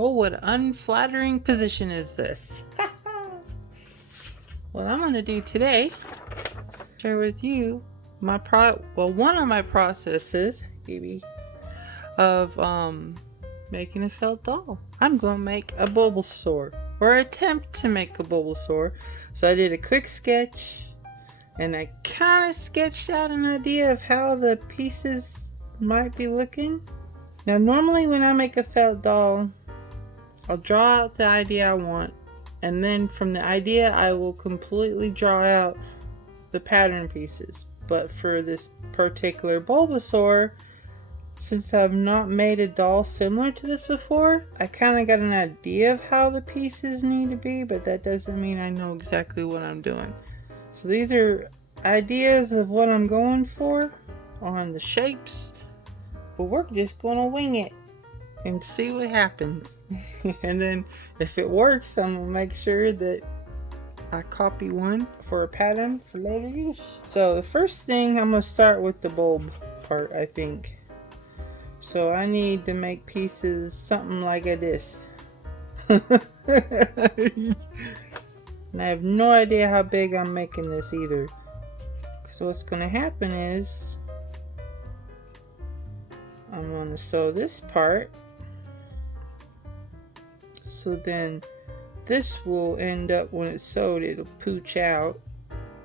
Oh, what unflattering position is this? What I'm gonna do today, share with you one of my processes, maybe, of making a felt doll. I'm gonna make a Bulbasaur, or attempt to make a Bulbasaur. So I did a quick sketch, and I kind of sketched out an idea of how the pieces might be looking. Now, normally when I make a felt doll, I'll draw out the idea I want, and then from the idea I will completely draw out the pattern pieces. But for this particular Bulbasaur, since I've not made a doll similar to this before, I kind of got an idea of how the pieces need to be, but that doesn't mean I know exactly what I'm doing. So these are ideas of what I'm going for on the shapes, but we're just gonna wing it and see what happens. And then if it works, I'm gonna make sure that I copy one for a pattern for later use. So the first thing, I'm gonna start with the bulb part, I think. So I need to make pieces something like this. And I have no idea how big I'm making this either. So what's gonna happen is I'm gonna sew this part, so then this will end up, when it's sewed, it'll pooch out.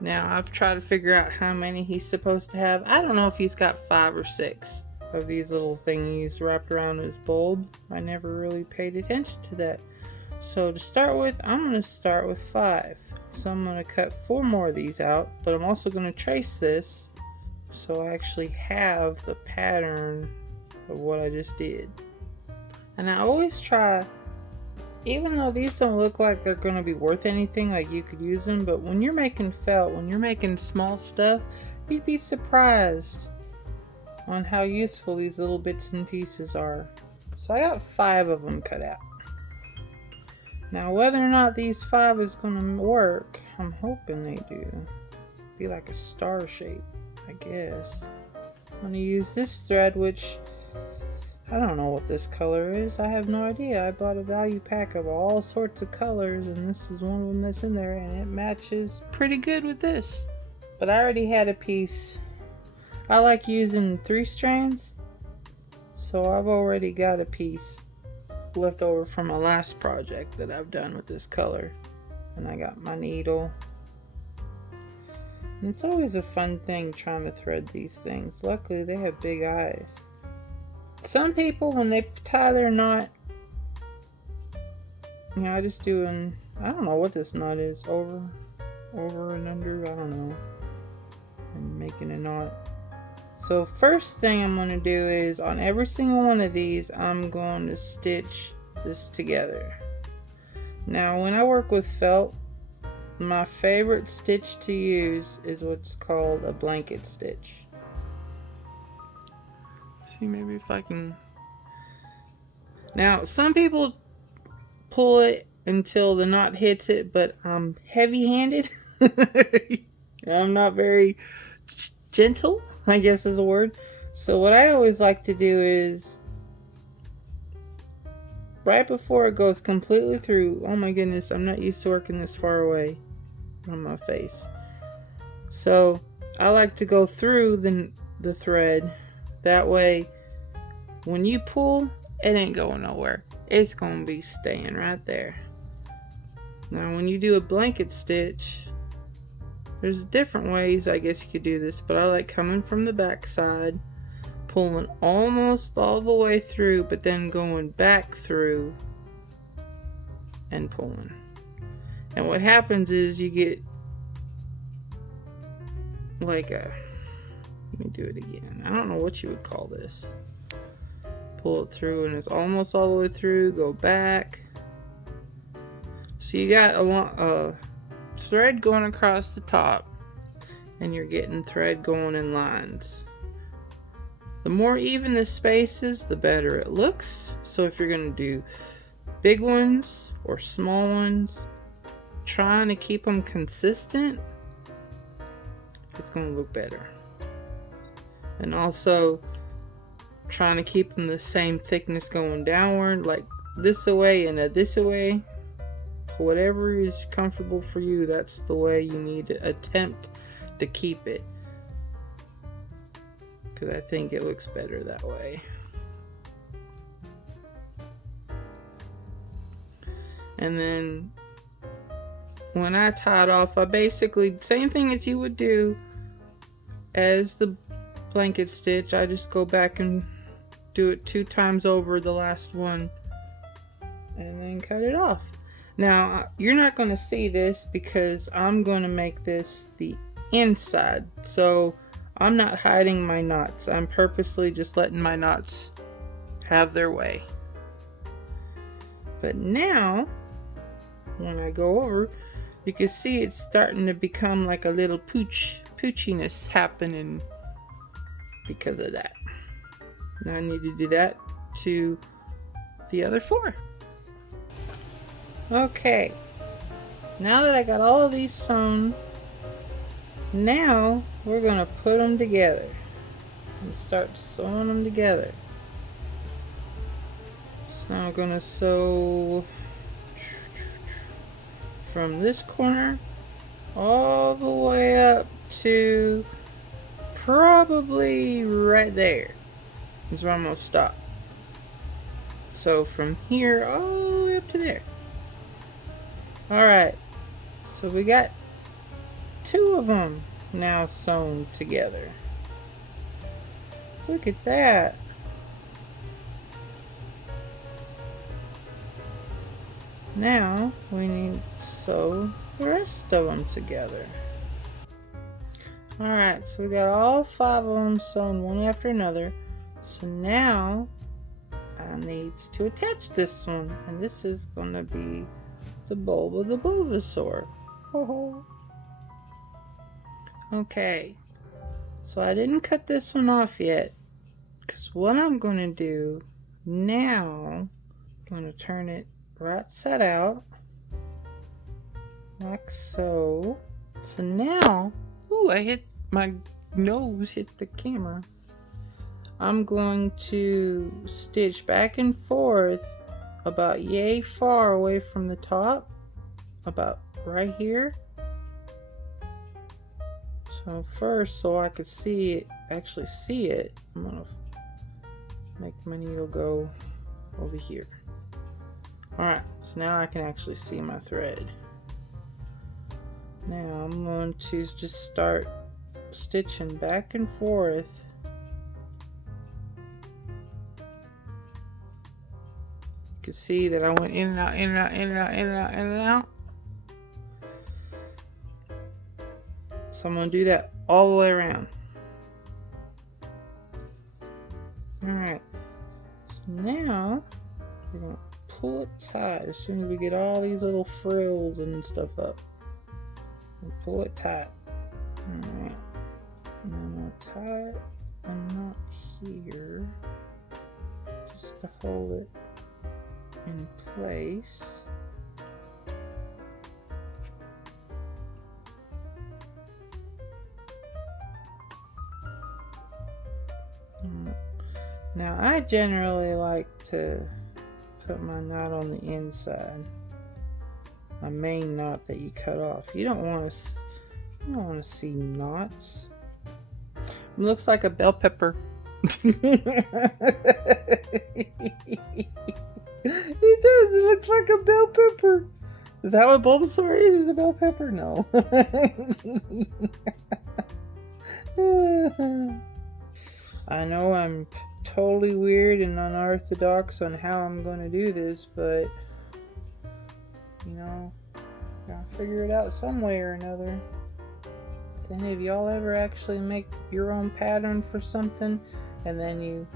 Now I've tried to figure out how many he's supposed to have. I don't know if he's got 5 or 6 of these little thingies wrapped around his bulb. I never really paid attention to that. So to start with, I'm going to start with 5. So I'm going to cut 4 more of these out, but I'm also going to trace this so I actually have the pattern of what I just did. And I always try, even though these don't look like they're going to be worth anything, like you could use them, but when you're making felt, when you're making small stuff, you'd be surprised on how useful these little bits and pieces are. So I got 5 of them cut out. Now whether or not these 5 is going to work, I'm hoping they do. Be like a star shape, I guess. I'm going to use this thread, which I don't know what this color is. I have no idea. I bought a value pack of all sorts of colors, and this is one of them that's in there, and it matches pretty good with this. But I already had a piece. I like using 3 strands, so I've already got a piece left over from my last project that I've done with this color. And I got my needle. And it's always a fun thing trying to thread these things. Luckily they have big eyes. Some people, when they tie their knot, I just do I don't know what this knot is, over and under, I don't know. I'm making a knot. So first thing I'm going to do is, on every single one of these, I'm going to stitch this together. Now when I work with felt, my favorite stitch to use is what's called a blanket stitch. See, maybe if I can. Now some people pull it until the knot hits it, but I'm heavy-handed. I'm not very gentle, I guess is a word. So what I always like to do is, right before it goes completely through, oh my goodness, I'm not used to working this far away on my face. So I like to go through the thread. That way, when you pull, it ain't going nowhere. It's going to be staying right there. Now when you do a blanket stitch, there's different ways I guess you could do this, but I like coming from the back side, pulling almost all the way through, but then going back through and pulling. And what happens is you get like a, let me do it again. I don't know what you would call this. Pull it through and it's almost all the way through, go back. So you got a thread going across the top, and you're getting thread going in lines. The more even the space is, the better it looks. So if you're going to do big ones or small ones, trying to keep them consistent, it's going to look better. And also trying to keep them the same thickness going downward. Like this away and a this away. Whatever is comfortable for you, that's the way you need to attempt to keep it. Because I think it looks better that way. And then when I tie it off, I basically, same thing as you would do as the blanket stitch. I just go back and do it 2 times over the last one and then cut it off. Now you're not going to see this because I'm going to make this the inside, so I'm not hiding my knots. I'm purposely just letting my knots have their way. But now when I go over, you can see it's starting to become like a little poochiness happening because of that. Now I need to do that to the other 4. Okay, now that I got all of these sewn, now we're gonna put them together and start sewing them together. So now I'm gonna sew from this corner all the way up to probably right there is where I'm gonna stop. So from here all the way up to there. Alright, so we got 2 of them now sewn together. Look at that. Now we need to sew the rest of them together. Alright, so we got all 5 of them sewn one after another. So now I need to attach this one, and this is going to be the bulb of the Bulbasaur. Oh. Okay, so I didn't cut this one off yet, because what I'm going to do now, I'm going to turn it right side out, like so. So now, ooh, I hit my nose, hit the camera. I'm going to stitch back and forth about yay far away from the top, about right here. So first, so I could see it, actually see it, I'm gonna make my needle go over here. Alright, so now I can actually see my thread. Now I'm going to just start stitching back and forth. You can see that I went in and out, in and out, in and out, in and out, in and out. So I'm going to do that all the way around. Alright, so now we're going to pull it tight as soon as we get all these little frills and stuff up. And pull it tight. Alright, and I'm going to tie a knot here just to hold it in place. Now I generally like to put my knot on the inside, my main knot that you cut off. You don't want to see knots. It looks like a bell pepper. It does. It looks like a bell pepper. Is that what Bulbasaur is? Is a bell pepper? No. I know I'm totally weird and unorthodox on how I'm going to do this, but you know, gotta figure it out some way or another. Does any of y'all ever actually make your own pattern for something and then you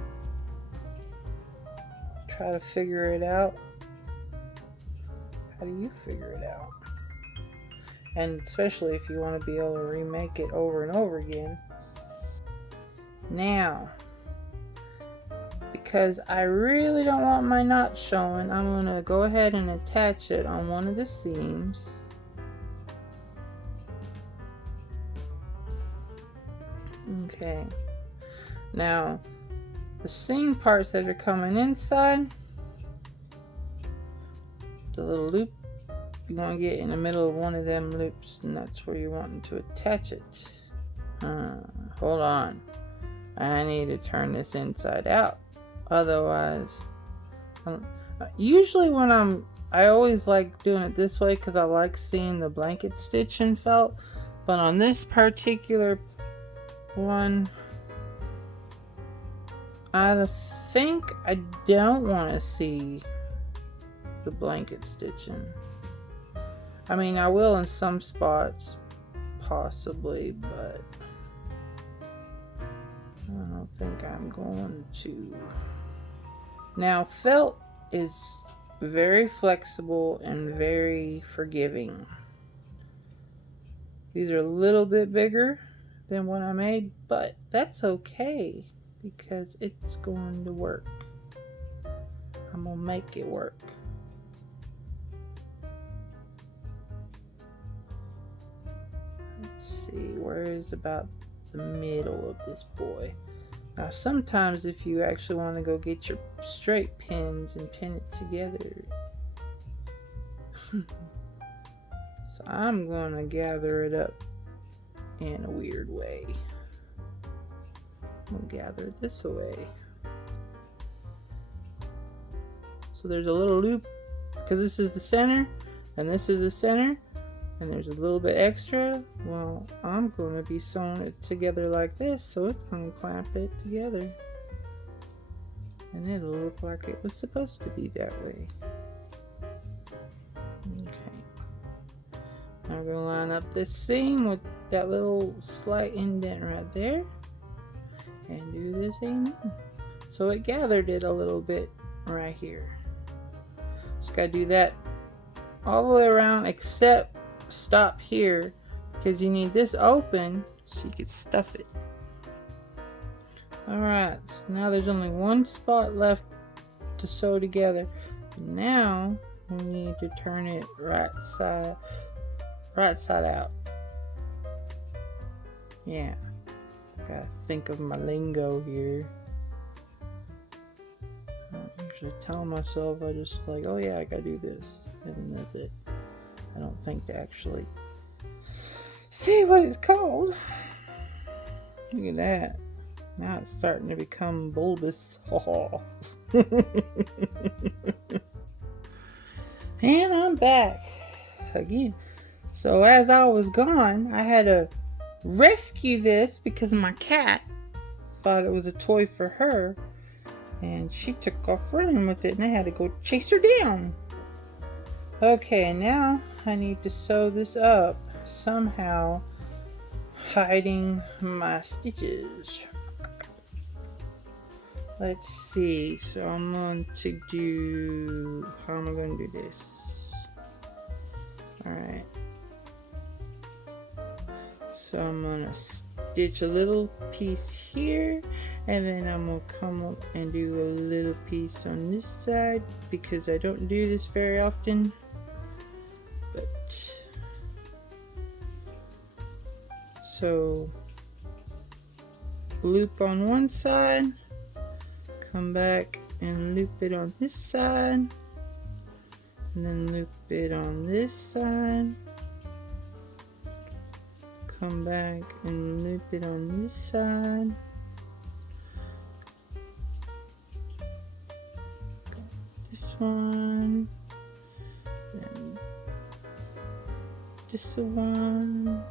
try to figure it out? How do you figure it out? And especially if you want to be able to remake it over and over again. Now, because I really don't want my knot showing, I'm going to go ahead and attach it on one of the seams. Okay. Now, the seam parts that are coming inside, the little loop, you want to get in the middle of one of them loops, and that's where you're wanting to attach it. Hold on. I need to turn this inside out. Otherwise, usually when I always like doing it this way because I like seeing the blanket stitching felt. But on this particular one, I think I don't want to see the blanket stitching. I mean, I will in some spots, possibly, but I don't think I'm going to. Now, felt is very flexible and very forgiving. These are a little bit bigger than what I made, but that's okay because it's going to work. I'm gonna make it work. Let's see, where is about the middle of this boy? Now sometimes if you actually want to go get your straight pins and pin it together. So I'm going to gather it up in a weird way. I'm going to gather it this way. So there's a little loop because this is the center and this is the center. And there's a little bit extra. Well, I'm going to be sewing it together like this, so it's going to clamp it together. And it'll look like it was supposed to be that way. Okay. Now we're going to line up this seam with that little slight indent right there. And do the same. So it gathered it a little bit right here. Just got to do that all the way around except stop here because you need this open so you can stuff it. Alright, so now there's only one spot left to sew together. Now we need to turn it right side out. Yeah, gotta think of my lingo here. I usually tell myself, I just like, oh yeah, I gotta do this, and that's it. I don't think to actually see what it's called. Look at that. Now it's starting to become Bulbasaur. And I'm back again. So as I was gone, I had to rescue this because my cat thought it was a toy for her. And she took off running with it and I had to go chase her down. Okay, now I need to sew this up somehow, hiding my stitches. Let's see, so I'm going to do, how am I going to do this? Alright, so I'm going to stitch a little piece here, and then I'm going to come up and do a little piece on this side, because I don't do this very often. But so loop on one side, come back and loop it on this side, and then loop it on this side, come back and loop it on this side, this one, then this one.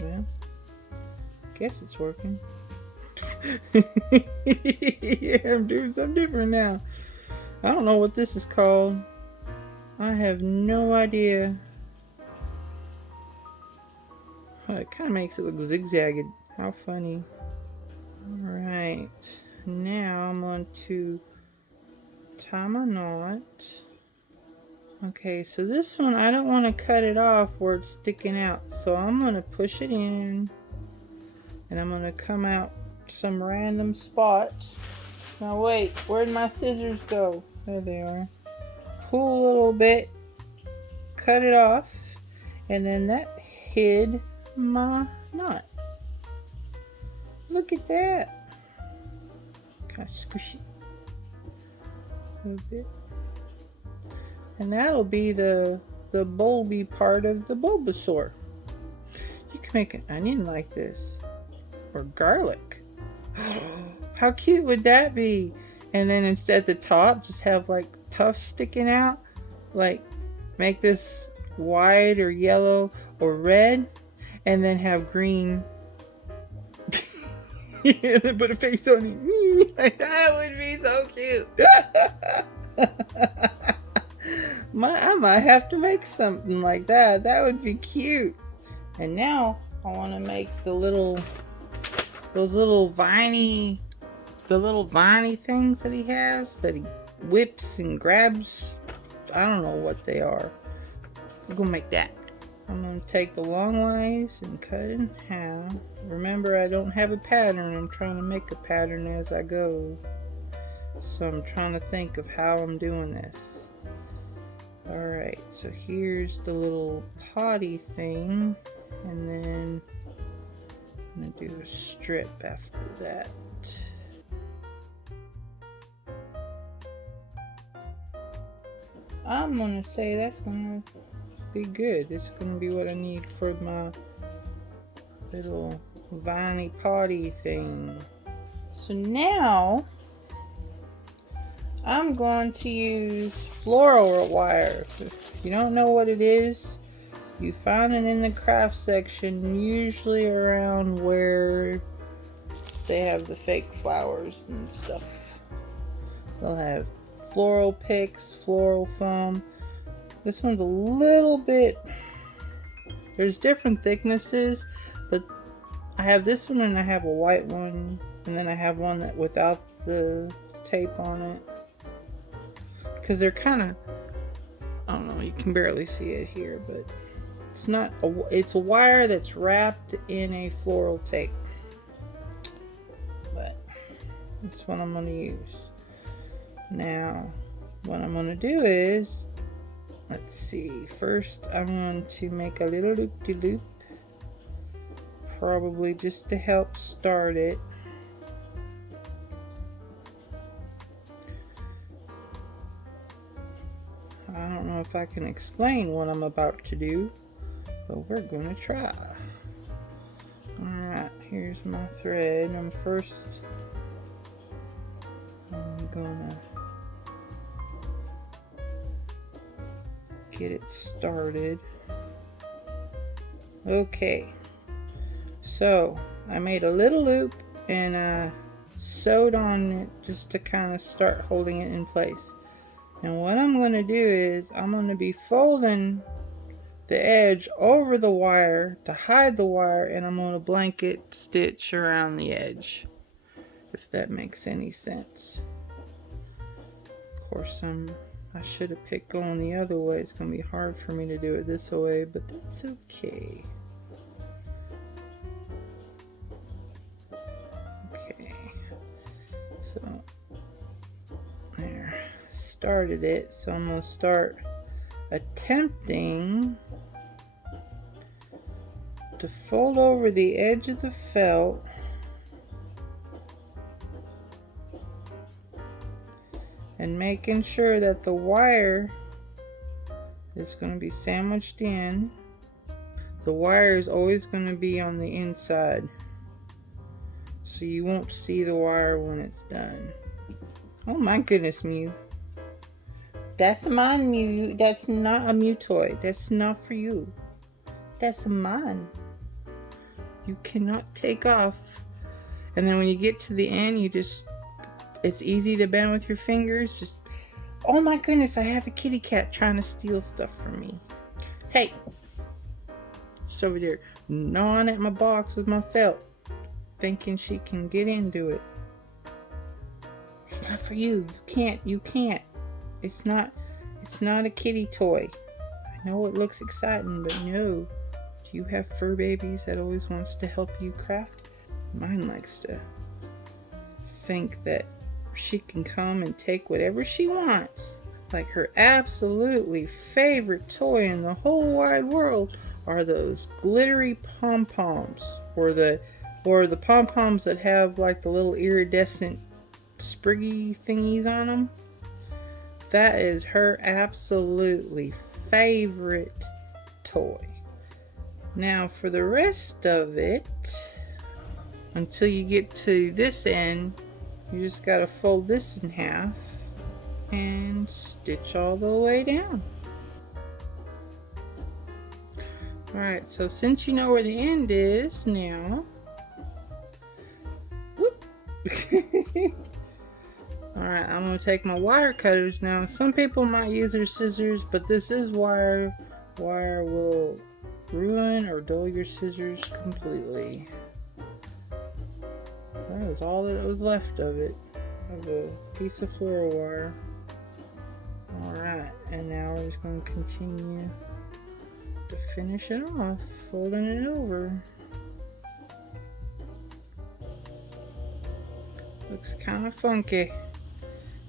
Yeah, guess it's working. Yeah, I'm doing something different now. I don't know what this is called. I have no idea. Oh, it kind of makes it look zigzagged. How funny. Alright, now I'm going to tie my knot. Okay, so this one, I don't want to cut it off where it's sticking out. So I'm going to push it in. And I'm going to come out some random spot. Now wait, where'd my scissors go? There they are. Pull a little bit. Cut it off. And then that hid my knot. Look at that. Kind of squishy. A little bit. And that'll be the bulby part of the Bulbasaur. You can make an onion like this. Or garlic. How cute would that be? And then instead at the top, just have like tufts sticking out. Like make this white or yellow or red. And then have green. And then put a face on it. That would be so cute. I might have to make something like that. That would be cute. And now I want to make those little viney things that he has, that he whips and grabs. I don't know what they are. We're gonna make that. I'm gonna take the long ways and cut it in half. Remember, I don't have a pattern. I'm trying to make a pattern as I go. So I'm trying to think of how I'm doing this. Alright, so here's the little potty thing. And then I'm gonna do a strip after that. I'm gonna say that's gonna be good. It's gonna be what I need for my little viney potty thing. So now I'm going to use floral wire. If you don't know what it is, you find it in the craft section, usually around where they have the fake flowers and stuff. They'll have floral picks, floral foam. This one's a little bit, there's different thicknesses, but I have this one and I have a white one, and then I have one that without the tape on it. Because they're kind of, I don't know, you can barely see it here, but it's not it's a wire that's wrapped in a floral tape. But that's what I'm going to use. Now, what I'm going to do is, let's see, first I'm going to make a little loop-de-loop, probably just to help start it. I don't know if I can explain what I'm about to do, but we're gonna try. Alright, here's my thread. I'm gonna get it started. Okay, so I made a little loop and I sewed on it just to kind of start holding it in place. And what I'm going to do is I'm going to be folding the edge over the wire to hide the wire, and I'm going to blanket stitch around the edge, if that makes any sense. Of course, I should have picked going the other way. It's going to be hard for me to do it this way, but that's okay. Okay, so there. Started it, so I'm going to start attempting to fold over the edge of the felt and making sure that the wire is going to be sandwiched in. The wire is always going to be on the inside, so you won't see the wire when it's done. Oh my goodness, Mew. That's mine, Mew. That's not a Mew toy. That's not for you. That's mine. You cannot take off. And then when you get to the end, it's easy to bend with your fingers. Just, oh my goodness, I have a kitty cat trying to steal stuff from me. Hey. She's over there gnawing at my box with my felt, thinking she can get into it. It's not for you. You can't. It's not a kitty toy. I know it looks exciting, but no. Do you have fur babies that always wants to help you craft? Mine likes to think that she can come and take whatever she wants. Like her absolutely favorite toy in the whole wide world are those glittery pom-poms, or the pom-poms that have like the little iridescent spriggy thingies on them. that is her absolutely favorite toy. Now for the rest of it, until you get to this end, you just gotta fold this in half and stitch all the way down. Alright, so since you know where the end is now, whoop. Alright, I'm going to take my wire cutters now. Some people might use their scissors, but this is wire. Wire will ruin or dull your scissors completely. That was all that was left of it, of a piece of floral wire. Alright, and now we're just going to continue to finish it off, folding it over. Looks kind of funky.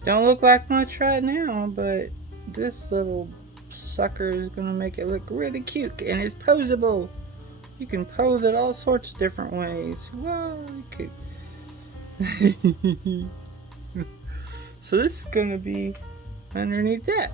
Don't look like much right now, but this little sucker is going to make it look really cute, and it's posable. You can pose it all sorts of different ways. Whoa, cute. So this is going to be underneath that.